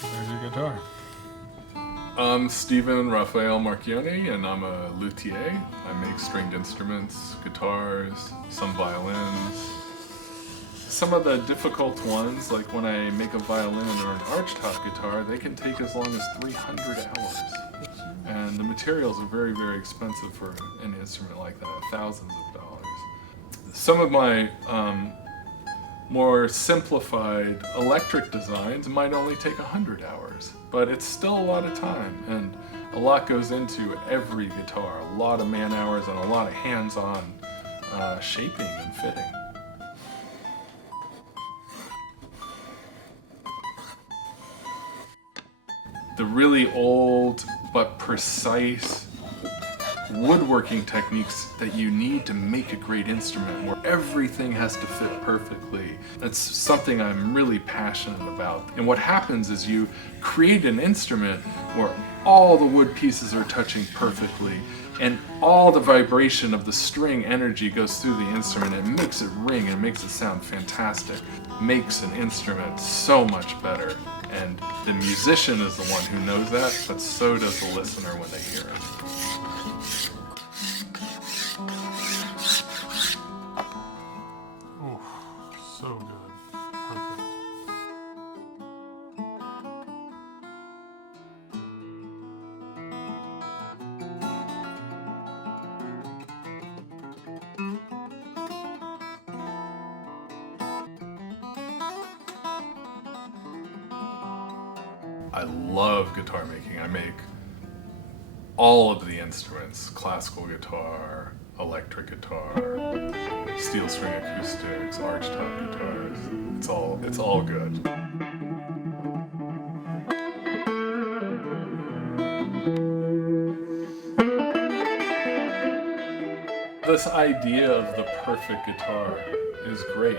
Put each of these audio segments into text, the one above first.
There's your guitar. I'm Stephen Raphael Marchione, and I'm a luthier. I make stringed instruments, guitars, some violins. Some of the difficult ones, like when I make a violin or an archtop guitar, they can take as long as 300 hours. And the materials are very, very expensive for an instrument like that, thousands of dollars. Some of my more simplified electric designs might only take 100 hours, but it's still a lot of time, and a lot goes into every guitar, a lot of man hours and a lot of hands-on shaping and fitting. The really old but precise woodworking techniques that you need to make a great instrument where everything has to fit perfectly. That's something I'm really passionate about. And what happens is you create an instrument where all the wood pieces are touching perfectly and all the vibration of the string energy goes through the instrument and makes it ring and makes it sound fantastic. Makes an instrument so much better. And the musician is the one who knows that, but so does the listener when they hear it. So good. Perfect. I love guitar making. I make all of the instruments: classical guitar, electric guitar, steel string acoustics, archtop guitars. It's all good. This idea of the perfect guitar is great.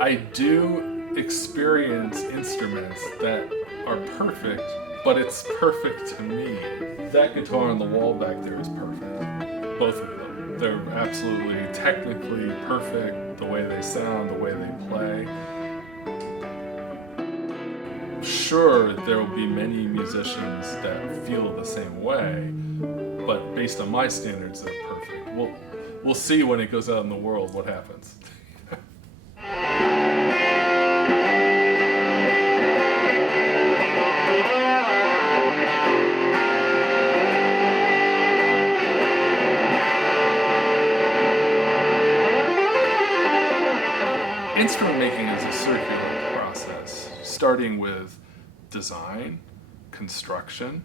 I do experience instruments that are perfect, but it's perfect to me. That guitar on the wall back there is perfect. Both of them. They're absolutely technically perfect, the way they sound, the way they play. Sure, there will be many musicians that feel the same way, but based on my standards, they're perfect. We'll see when it goes out in the world what happens. Instrument making is a circular process, starting with design, construction.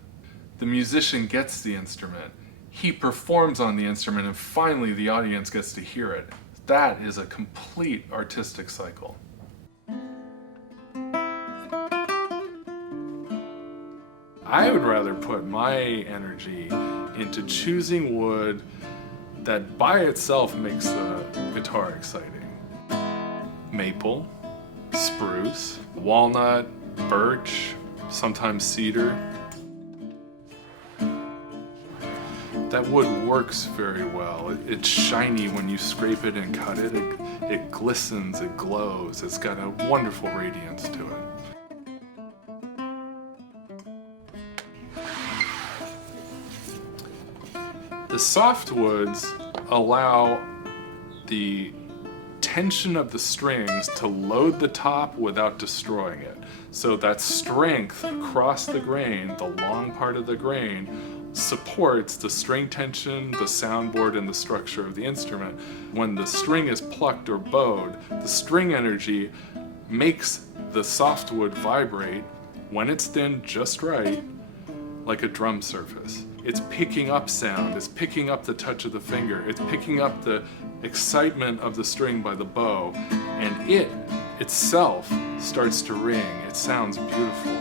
The musician gets the instrument, he performs on the instrument, and finally the audience gets to hear it. That is a complete artistic cycle. I would rather put my energy into choosing wood that by itself makes the guitar exciting. Maple, spruce, walnut, birch, sometimes cedar. That wood works very well. It's shiny when you scrape it and cut it. It glistens, it glows. It's got a wonderful radiance to it. The softwoods allow the tension of the strings to load the top without destroying it. So that strength across the grain, the long part of the grain, supports the string tension, the soundboard, and the structure of the instrument. When the string is plucked or bowed, the string energy makes the softwood vibrate when it's thin just right, like a drum surface. It's picking up sound, it's picking up the touch of the finger, it's picking up the excitement of the string by the bow, and it itself starts to ring. It sounds beautiful.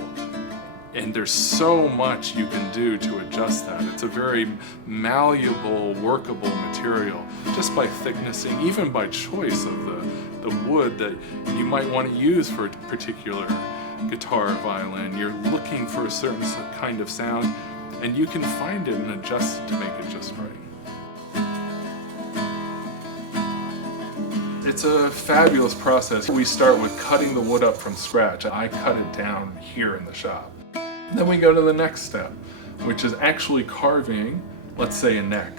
And there's so much you can do to adjust that. It's a very malleable, workable material, just by thicknessing, even by choice of the wood that you might want to use for a particular guitar or violin. You're looking for a certain kind of sound, and you can find it and adjust it to make it just right. It's a fabulous process. We start with cutting the wood up from scratch. I cut it down here in the shop. Then we go to the next step, which is actually carving, let's say, a neck,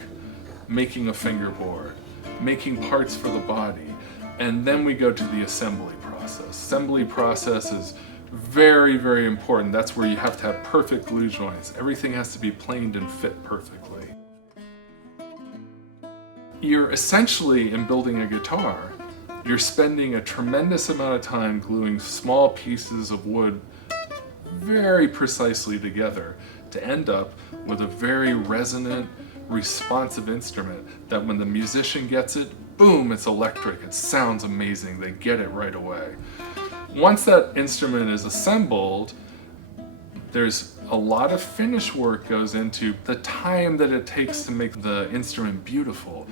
making a fingerboard, making parts for the body, and then we go to the assembly process. Assembly process is very, very important. That's where you have to have perfect glue joints. Everything has to be planed and fit perfectly. You're essentially, in building a guitar, you're spending a tremendous amount of time gluing small pieces of wood very precisely together to end up with a very resonant, responsive instrument that when the musician gets it, boom, it's electric, it sounds amazing, they get it right away. Once that instrument is assembled, there's a lot of finish work goes into the time that it takes to make the instrument beautiful.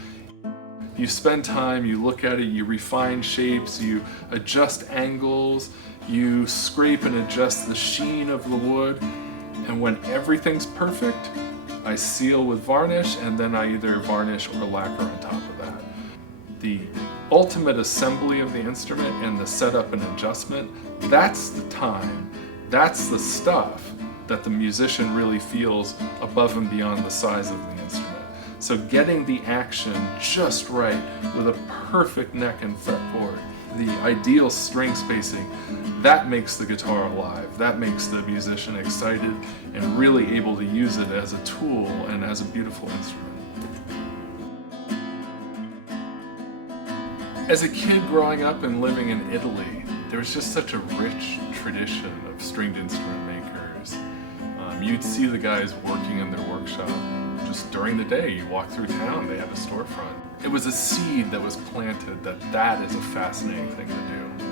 You spend time, you look at it, you refine shapes, you adjust angles, you scrape and adjust the sheen of the wood, and when everything's perfect, I seal with varnish, and then I either varnish or lacquer on top of that. The ultimate assembly of the instrument and the setup and adjustment, that's the time, that's the stuff that the musician really feels above and beyond the size of the instrument. So getting the action just right with a perfect neck and fretboard, the ideal string spacing, that makes the guitar alive. That makes the musician excited and really able to use it as a tool and as a beautiful instrument. As a kid growing up and living in Italy, there was just such a rich tradition of stringed instrument makers. You'd see the guys working in their workshop. Just during the day, you walk through town, they had a storefront. It was a seed that was planted that is a fascinating thing to do.